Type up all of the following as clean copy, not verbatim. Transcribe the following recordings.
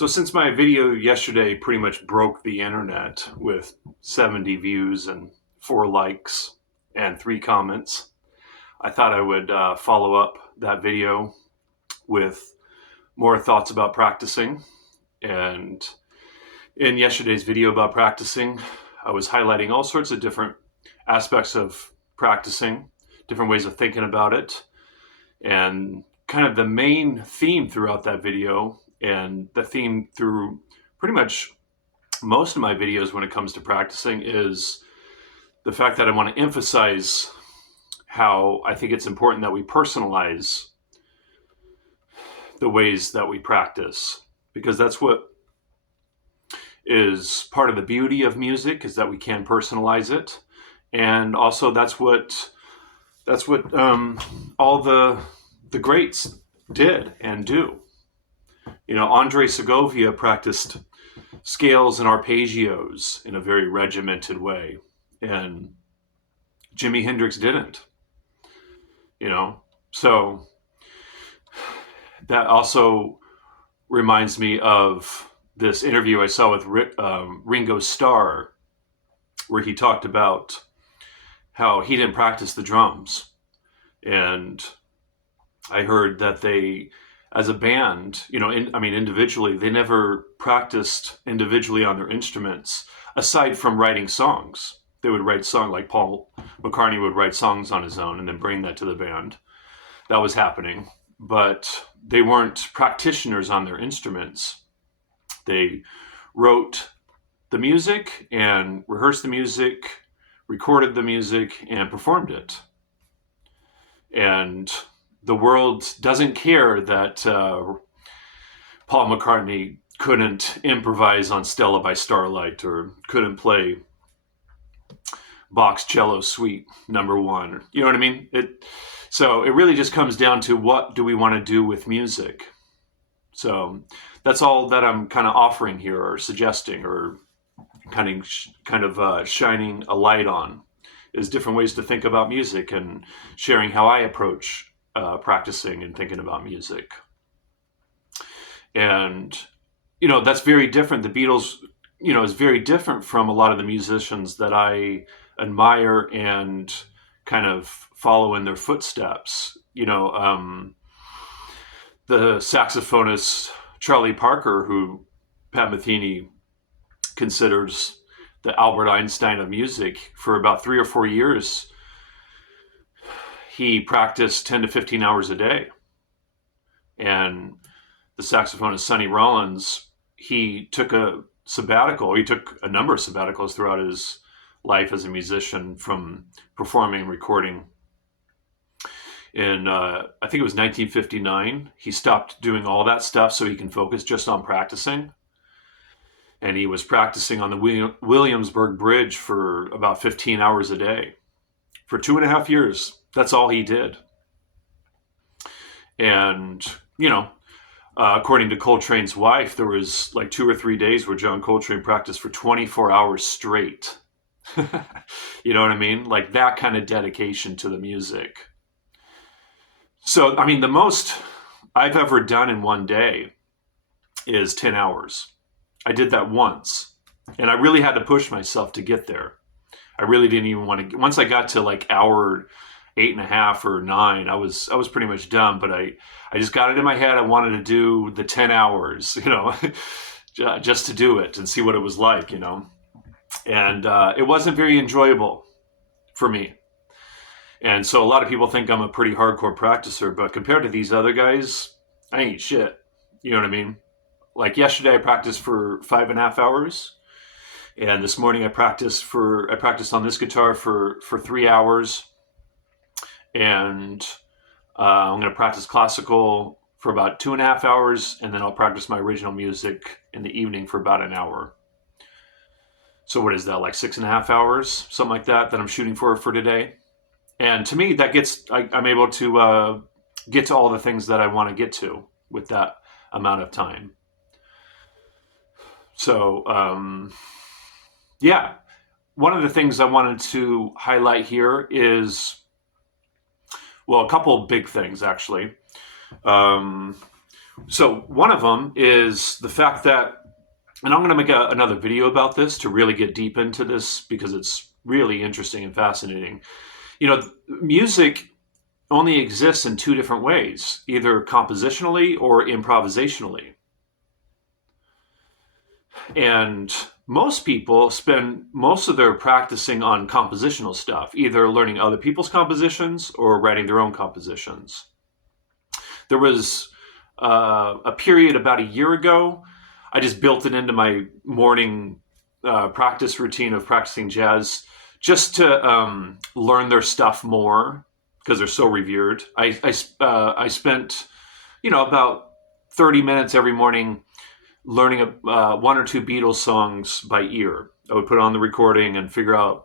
So since my video yesterday pretty much broke the internet with 70 views and 4 likes and 3 comments, I thought I would follow up that video with more thoughts about practicing. And in yesterday's video about practicing, I was highlighting all sorts of different aspects of practicing, different ways of thinking about it. And kind of the main theme throughout that video, and the theme through pretty much most of my videos when it comes to practicing, is the fact that I want to emphasize how I think it's important that we personalize the ways that we practice, because that's what is part of the beauty of music, is that we can personalize it. And also that's what all the greats did and do. Andre Segovia practiced scales and arpeggios in a very regimented way, and Jimi Hendrix didn't. So that also reminds me of this interview I saw with Ringo Starr, where he talked about how he didn't practice the drums. And I heard that they, as a band, individually, they never practiced individually on their instruments, aside from writing songs. They would write songs, like Paul McCartney would write songs on his own and then bring that to the band. That was happening. But they weren't practitioners on their instruments. They wrote the music and rehearsed the music, recorded the music, and performed it. And the world doesn't care that Paul McCartney couldn't improvise on Stella by Starlight, or couldn't play Bach's Cello Suite No. 1. You know what I mean? So it really just comes down to, what do we want to do with music? So that's all that I'm kind of offering here, or suggesting, or kind of shining a light on, is different ways to think about music, and sharing how I approach practicing and thinking about music. And, that's very different. The Beatles, is very different from a lot of the musicians that I admire and kind of follow in their footsteps. The saxophonist Charlie Parker, who Pat Metheny considers the Albert Einstein of music, for about 3 or 4 years, he practiced 10 to 15 hours a day. And the saxophonist Sonny Rollins, he took a sabbatical. He took a number of sabbaticals throughout his life as a musician, from performing and recording. In, I think it was 1959, he stopped doing all that stuff so he can focus just on practicing. And he was practicing on the Williamsburg Bridge for about 15 hours a day for 2.5 years. That's all he did. And, according to Coltrane's wife, there was like 2 or 3 days where John Coltrane practiced for 24 hours straight. You know what I mean? Like that kind of dedication to the music. So, the most I've ever done in one day is 10 hours. I did that once, and I really had to push myself to get there. I really didn't even want to. Once I got to like hour 8.5 or 9, I was pretty much done. But I just got it in my head. I wanted to do the 10 hours, just to do it and see what it was like, And it wasn't very enjoyable for me. And so a lot of people think I'm a pretty hardcore practicer, but compared to these other guys, I ain't shit. You know what I mean? Like yesterday, I practiced for 5.5 hours. And this morning I practiced on this guitar for 3 hours. And I'm going to practice classical for about 2.5 hours. And then I'll practice my original music in the evening for about an hour. So what is that, like 6.5 hours? Something like that I'm shooting for today. And to me, that I'm able to get to all the things that I want to get to with that amount of time. So, one of the things I wanted to highlight here is, well, a couple of big things, actually. So one of them is the fact that, and I'm going to make another video about this to really get deep into this because it's really interesting and fascinating. Music only exists in two different ways, either compositionally or improvisationally. And most people spend most of their practicing on compositional stuff, either learning other people's compositions or writing their own compositions. There was a period about a year ago. I just built it into my morning practice routine of practicing jazz just to learn their stuff more because they're so revered. I spent, about 30 minutes every morning learning one or two Beatles songs by ear. I would put on the recording and figure out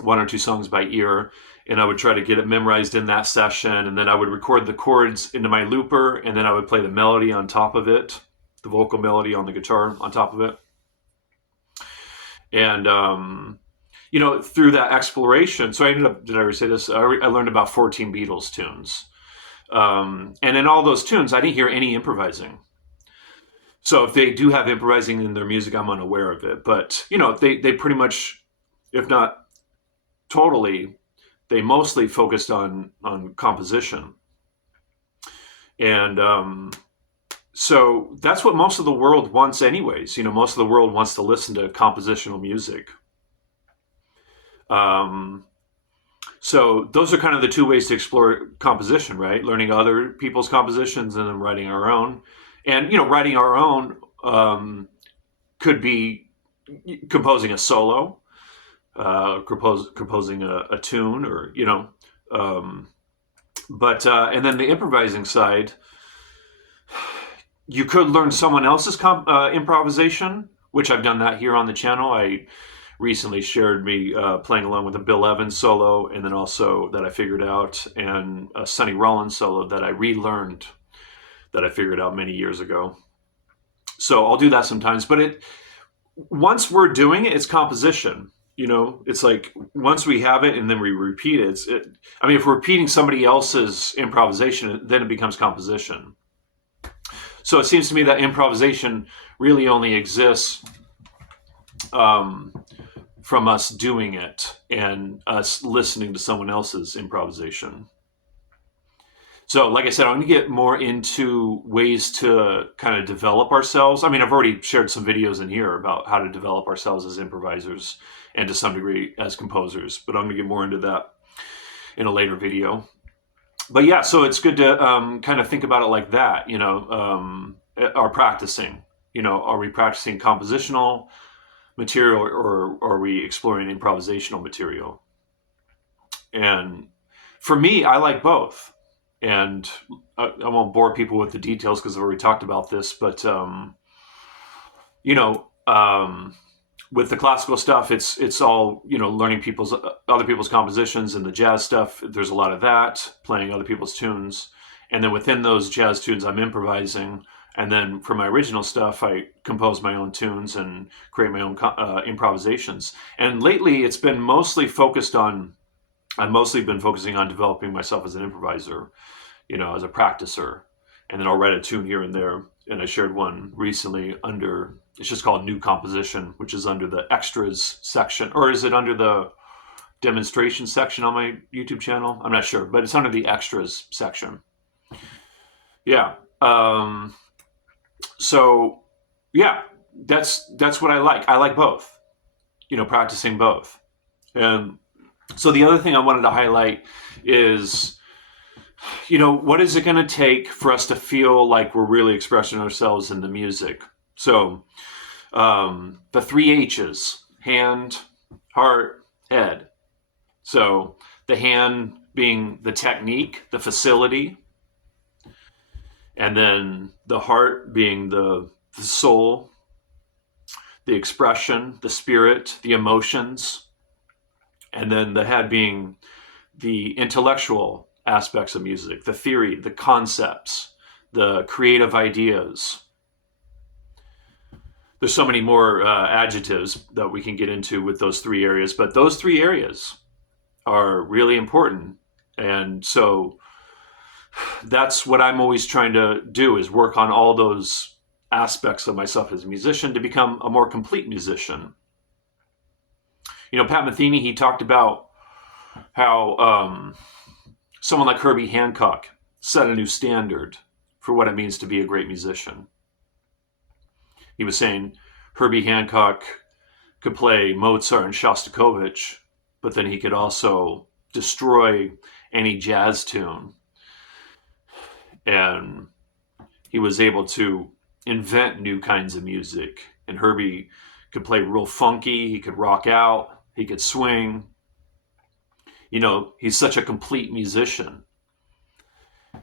one or two songs by ear, and I would try to get it memorized in that session, and then I would record the chords into my looper, and then I would play the melody on top of it, the vocal melody on the guitar on top of it. And through that exploration, so I ended up, did I already say this? I learned about 14 Beatles tunes. And in all those tunes, I didn't hear any improvising. So if they do have improvising in their music, I'm unaware of it. But, they pretty much, if not totally, they mostly focused on composition. And so that's what most of the world wants anyways. Most of the world wants to listen to compositional music. So those are kind of the two ways to explore composition, right? Learning other people's compositions and then writing our own. And, writing our own could be composing a solo, composing a tune, or, but and then the improvising side, you could learn someone else's improvisation, which I've done that here on the channel. I recently shared me playing along with a Bill Evans solo, and then also that I figured out, and a Sonny Rollins solo that I relearned, that I figured out many years ago. So I'll do that sometimes, but once we're doing it, it's composition. It's like once we have it and then we repeat it. If we're repeating somebody else's improvisation, then it becomes composition. So it seems to me that improvisation really only exists from us doing it and us listening to someone else's improvisation. So, like I said, I'm going to get more into ways to kind of develop ourselves. I've already shared some videos in here about how to develop ourselves as improvisers and to some degree as composers, but I'm going to get more into that in a later video. But yeah, so it's good to kind of think about it like that, our practicing. Are we practicing compositional material or are we exploring improvisational material? And for me, I like both. And I won't bore people with the details because I've already talked about this, but with the classical stuff, it's all learning other people's compositions, and the jazz stuff, there's a lot of that, playing other people's tunes, and then within those jazz tunes, I'm improvising, and then for my original stuff, I compose my own tunes and create my own improvisations. And lately, it's been mostly focused on. I've mostly been focusing on developing myself as an improviser, as a practicer. And then I'll write a tune here and there. And I shared one recently it's just called New Composition, which is under the extras section. Or is it under the demonstration section on my YouTube channel? I'm not sure, but it's under the extras section. Yeah. So, yeah, that's what I like. I like both, practicing both. And so the other thing I wanted to highlight is, what is it going to take for us to feel like we're really expressing ourselves in the music? So the 3 H's, hand, heart, head. So the hand being the technique, the facility, and then the heart being the soul, the expression, the spirit, the emotions, and then the head being the intellectual aspects of music, the theory, the concepts, the creative ideas. There's so many more adjectives that we can get into with those 3 areas, but those 3 areas are really important. And so that's what I'm always trying to do, is work on all those aspects of myself as a musician to become a more complete musician. Pat Metheny, he talked about how someone like Herbie Hancock set a new standard for what it means to be a great musician. He was saying Herbie Hancock could play Mozart and Shostakovich, but then he could also destroy any jazz tune. And he was able to invent new kinds of music. And Herbie could play real funky, he could rock out, he could swing. He's such a complete musician.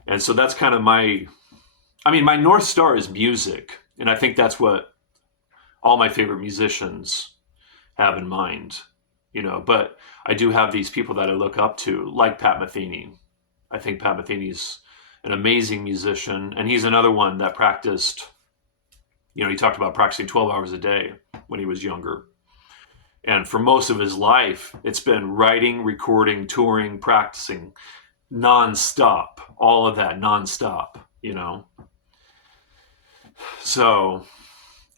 And so that's kind of my North Star is music. And I think that's what all my favorite musicians have in mind, but I do have these people that I look up to, like Pat Metheny. I think Pat Metheny's an amazing musician, and he's another one that practiced, he talked about practicing 12 hours a day when he was younger. And for most of his life, it's been writing, recording, touring, practicing nonstop, all of that nonstop, So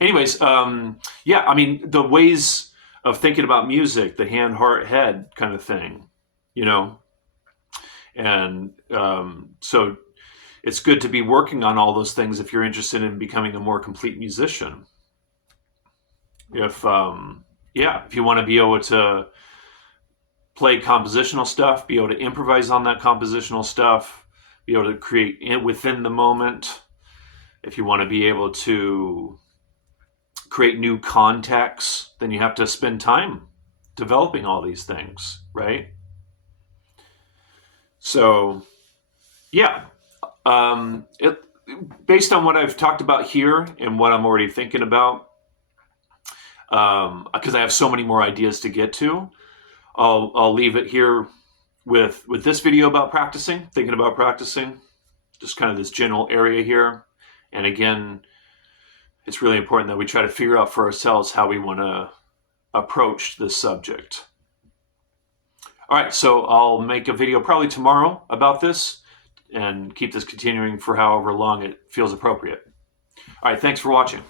anyways, the ways of thinking about music, the hand, heart, head kind of thing, and so it's good to be working on all those things if you're interested in becoming a more complete musician. If you want to be able to play compositional stuff, be able to improvise on that compositional stuff, be able to create within the moment. If you want to be able to create new contexts, then you have to spend time developing all these things, right? So, yeah, based on what I've talked about here and what I'm already thinking about, because I have so many more ideas to get to, I'll leave it here with this video about thinking about practicing, just kind of this general area here. And again, it's really important that we try to figure out for ourselves how we want to approach this subject. All right, so I'll make a video probably tomorrow about this and keep this continuing for however long it feels appropriate. All right, thanks for watching.